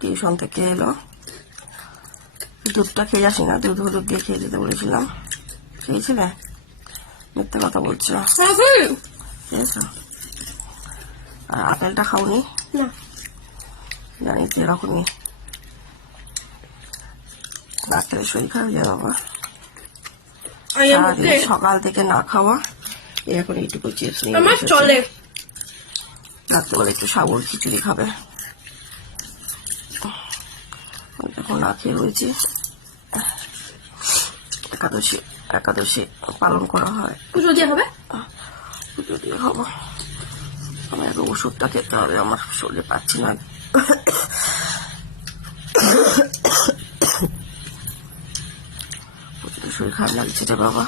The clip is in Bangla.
টিউশন থেকে এলো, দুধটা খেয়ে আসি না, দুধ হলুদ দিয়ে খেয়ে যেতে বলেছিলাম। খেয়েছিলে? মিথ্যে কথা বলছো। খেয়েছো? আর আপেলটা খাওনি? জানি তো এরকমই, ডাক্তারের শরীর খারাপ হয়ে বাবা। সারাদিন সকাল থেকে না খাওয়া, এখন এইটুকু চিপস নিয়ে চলে। ডাক্তার বলে একটু সাবুর খিচুড়ি খাবে, এখন না খেয়ে রয়েছি। একাদশী পালন করা হয়, পুজো দিয়ে হবে, পুজো দিয়ে খাবো। আমার ওষুধটা খেতে হবে, আমার শরীরে পাচ্ছি না। শরীর খারাপ লাগছে রে বাবা।